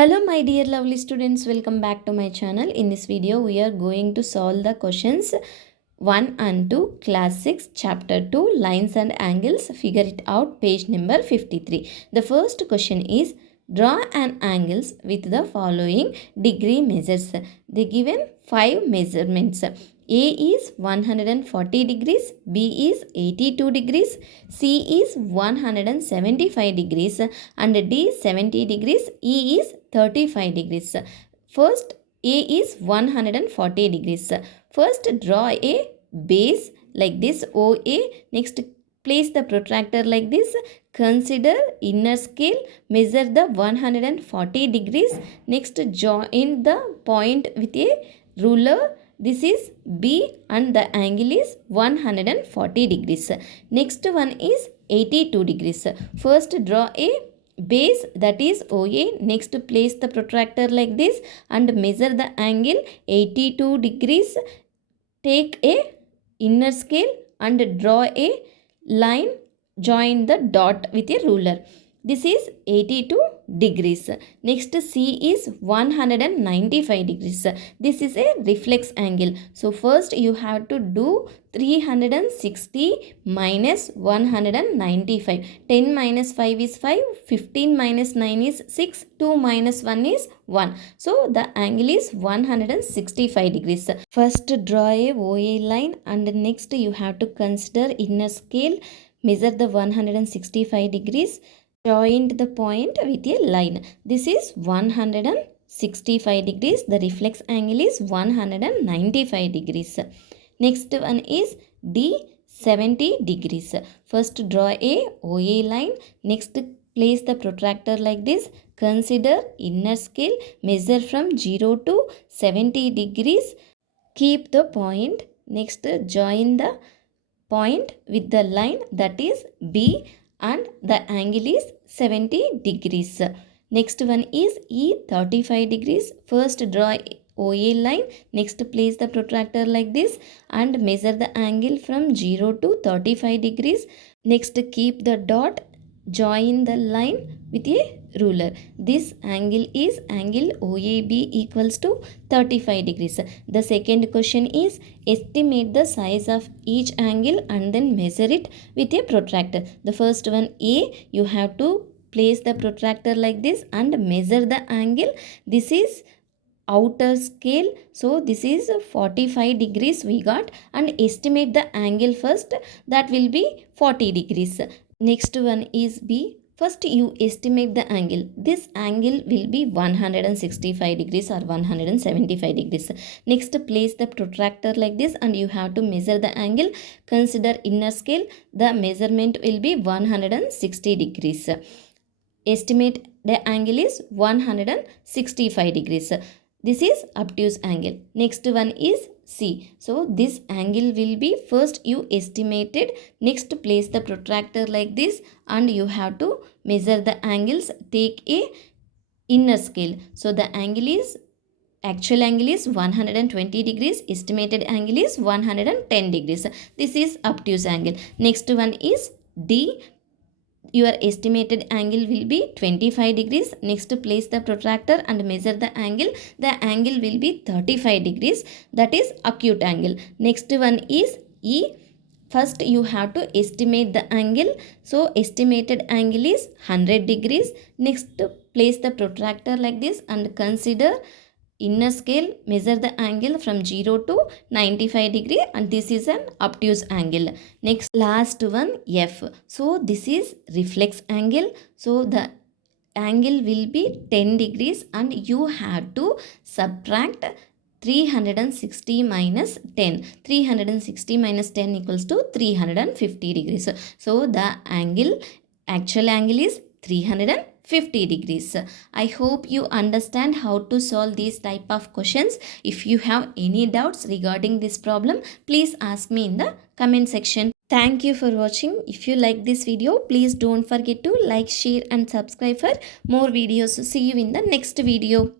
Hello my dear lovely students, welcome back to my channel. In this video we are going to solve the questions 1 and 2 class 6 chapter 2 lines and angles. Figure it out, page number 53. The first question is draw an angles with the following degree measures. They given 5 measurements. A is 140 degrees, B is 82 degrees, C is 175 degrees and D 70 degrees, E is 35 degrees. First, A is 140 degrees. First, draw a base like this OA. Next, place the protractor like this. Consider inner scale. Measure the 140 degrees. Next, join the point with a ruler. This is B and the angle is 140 degrees. Next one is 82 degrees. First, draw a base, that is OA. Next, place the protractor like this and measure the angle 82 degrees. Take a inner scale and draw a line. Join the dot with a ruler. This is 82 degrees. Next, C is 195 degrees. This is a reflex angle. So first you have to do 360 minus 195. 10 minus 5 is 5. 15 minus 9 is 6. 2 minus 1 is 1. So the angle is 165 degrees. First draw a OA line and next you have to consider inner scale. Measure the 165 degrees. Joined the point with a line. This is 165 degrees. The reflex angle is 195 degrees. Next one is D 70 degrees. First draw a OA line. Next place the protractor like this. Consider inner scale. Measure from 0 to 70 degrees. Keep the point. Next join the point with the line, that is B, and the angle is 70 degrees. Next one is E 35 degrees. First draw OA line. Next place the protractor like this and measure the angle from 0 to 35 degrees. Next keep the dot. Join the line with a ruler. This angle is angle OAB equals to 35 degrees. The second question is estimate the size of each angle and then measure it with a protractor. The first one A, you have to place the protractor like this and measure the angle. This is outer scale, so this is 45 degrees we got, and estimate the angle first, that will be 40 degrees. Next one is B. First you estimate the angle. This angle will be 165 degrees or 175 degrees. Next place the protractor like this and you have to measure the angle. Consider inner scale. The measurement will be 160 degrees. Estimate the angle is 165 degrees. This is obtuse angle. Next one is C. So this angle will be, first you estimated, next place the protractor like this and you have to measure the angles. Take a inner scale. So the angle is, actual angle is 120 degrees. Estimated angle is 110 degrees. This is obtuse angle. Next one is D. Your estimated angle will be 25 degrees. Next place the protractor and measure the angle. The angle will be 35 degrees. That is acute angle. Next one is E. First you have to estimate the angle. So estimated angle is 100 degrees. Next place the protractor like this and consider inner scale. Measure the angle from 0 to 95 degree and this is an obtuse angle. Next last one F. So this is reflex angle. So the angle will be 10 degrees and you have to subtract 360 minus 10. 360 minus 10 equals to 350 degrees. So the angle, actual angle is 350 degrees. I hope you understand how to solve these type of questions. If you have any doubts regarding this problem, please ask me in the comment section. Thank you for watching. If you like this video, please don't forget to like, share and subscribe for more videos. See you in the next video.